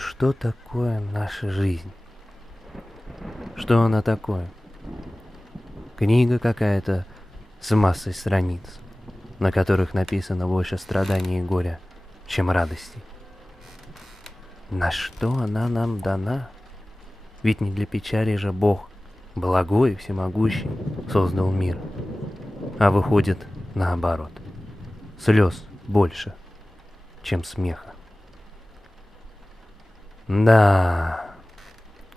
что такое наша жизнь? Что она такое? Книга какая-то с массой страниц, на которых написано больше страданий и горя, чем радости. На что она нам дана? Ведь не для печали же Бог, благой и всемогущий, создал мир. А выходит наоборот. Слез больше, чем смеха. Да,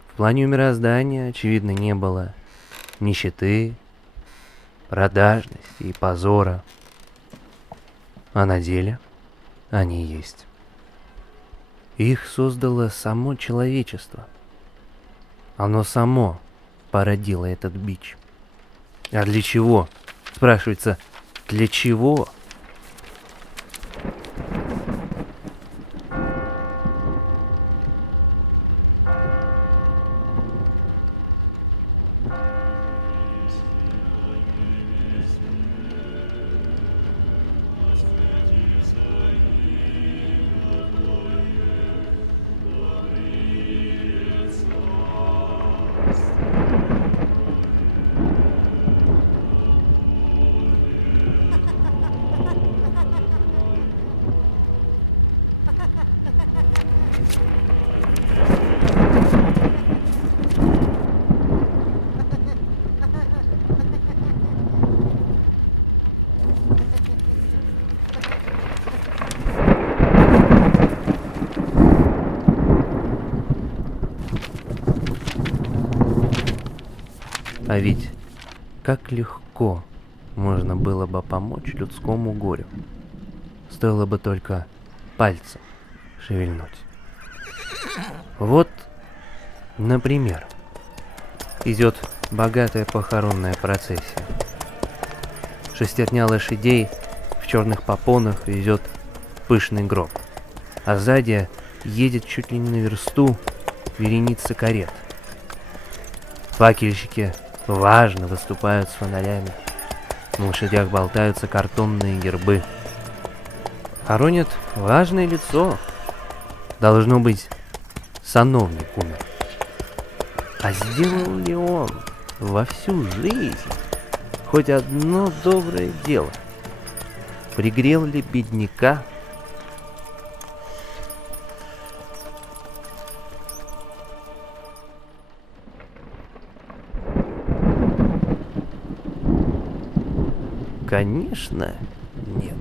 в плане мироздания, очевидно, не было нищеты, продажности и позора. А на деле они есть. Их создало само человечество. Оно само породило этот бич. А для чего? Спрашивается, для чего? А ведь как легко можно было бы помочь людскому горю. Стоило бы только пальцем шевельнуть. Вот, например, идет богатая похоронная процессия. Шестерня лошадей в черных попонах везет пышный гроб, а сзади едет чуть ли не на версту вереница карет. Факельщики важно выступают с фонарями. На лошадях болтаются картонные гербы. Хоронят важное лицо. Должно быть, сановник умер. А сделал ли он во всю жизнь хоть одно доброе дело? Пригрел ли бедняка? Конечно, нет.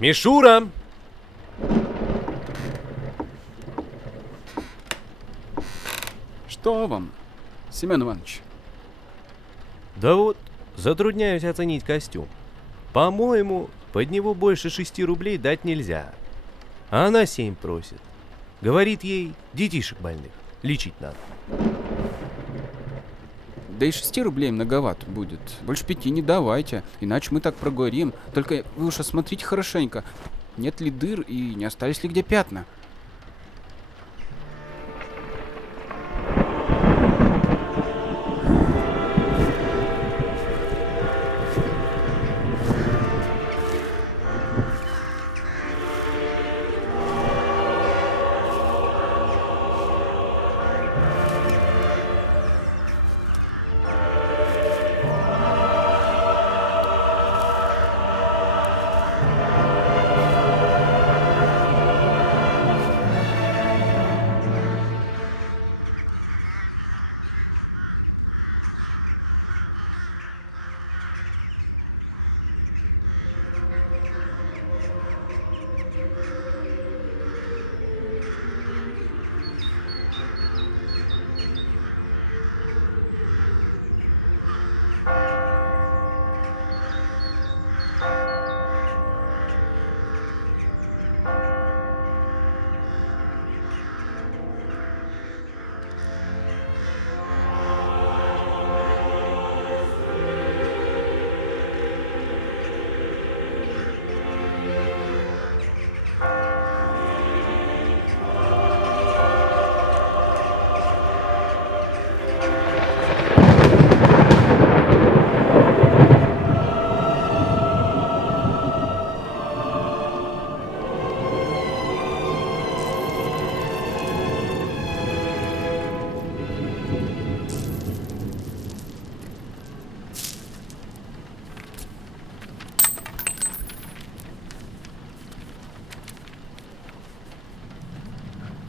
Мишура! Что вам, Семен Иванович? Да вот, затрудняюсь оценить костюм. По-моему, под него больше 6 рублей дать нельзя. А она 7 просит. Говорит ей, детишек больных лечить надо. Да и 6 рублей многовато будет. Больше 5 не давайте, иначе мы так прогорим. Только вы уж осмотрите хорошенько, нет ли дыр и не остались ли где пятна.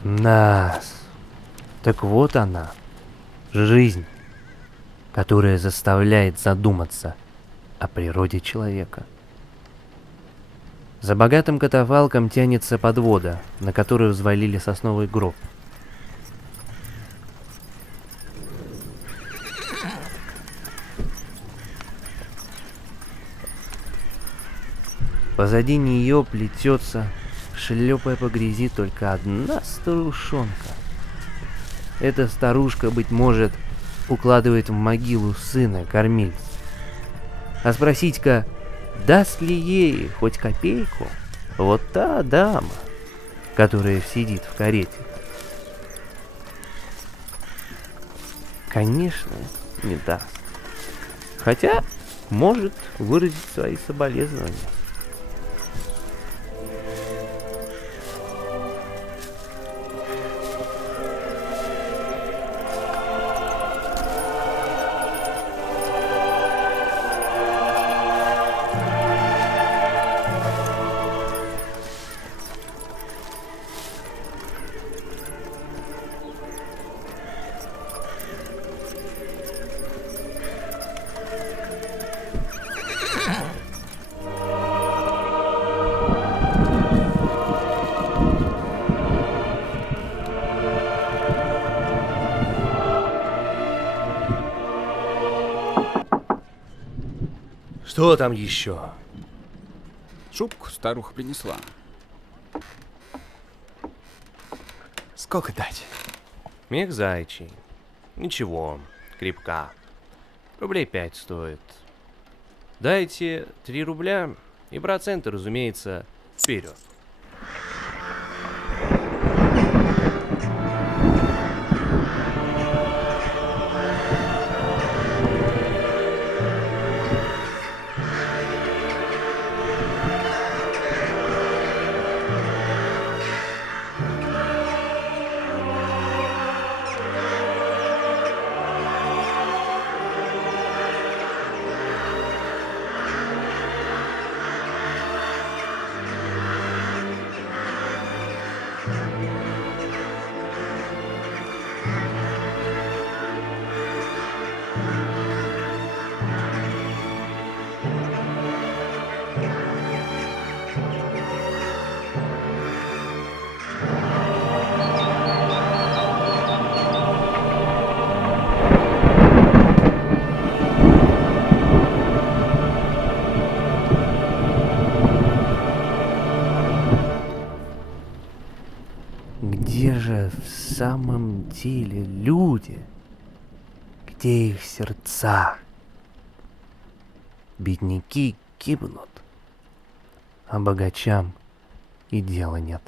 Да, так вот она, жизнь, которая заставляет задуматься о природе человека. За богатым катафалком тянется подвода, на которую взвалили сосновый гроб. Позади нее плетется, шлепая по грязи, только одна старушонка. Эта старушка, быть может, укладывает в могилу сына кормильца. А спросить-ка, даст ли ей хоть копейку вот та дама, которая сидит в карете? Конечно, не даст. Хотя может выразить свои соболезнования. Что там еще? Шубку старуха принесла. Сколько дать? Мех зайчий. Ничего, крепка. Рублей 5 стоит. Дайте 3 рубля и проценты, разумеется, вперед. Где же в самом деле люди? Где их сердца? Бедняки гибнут, а богачам и дела нет.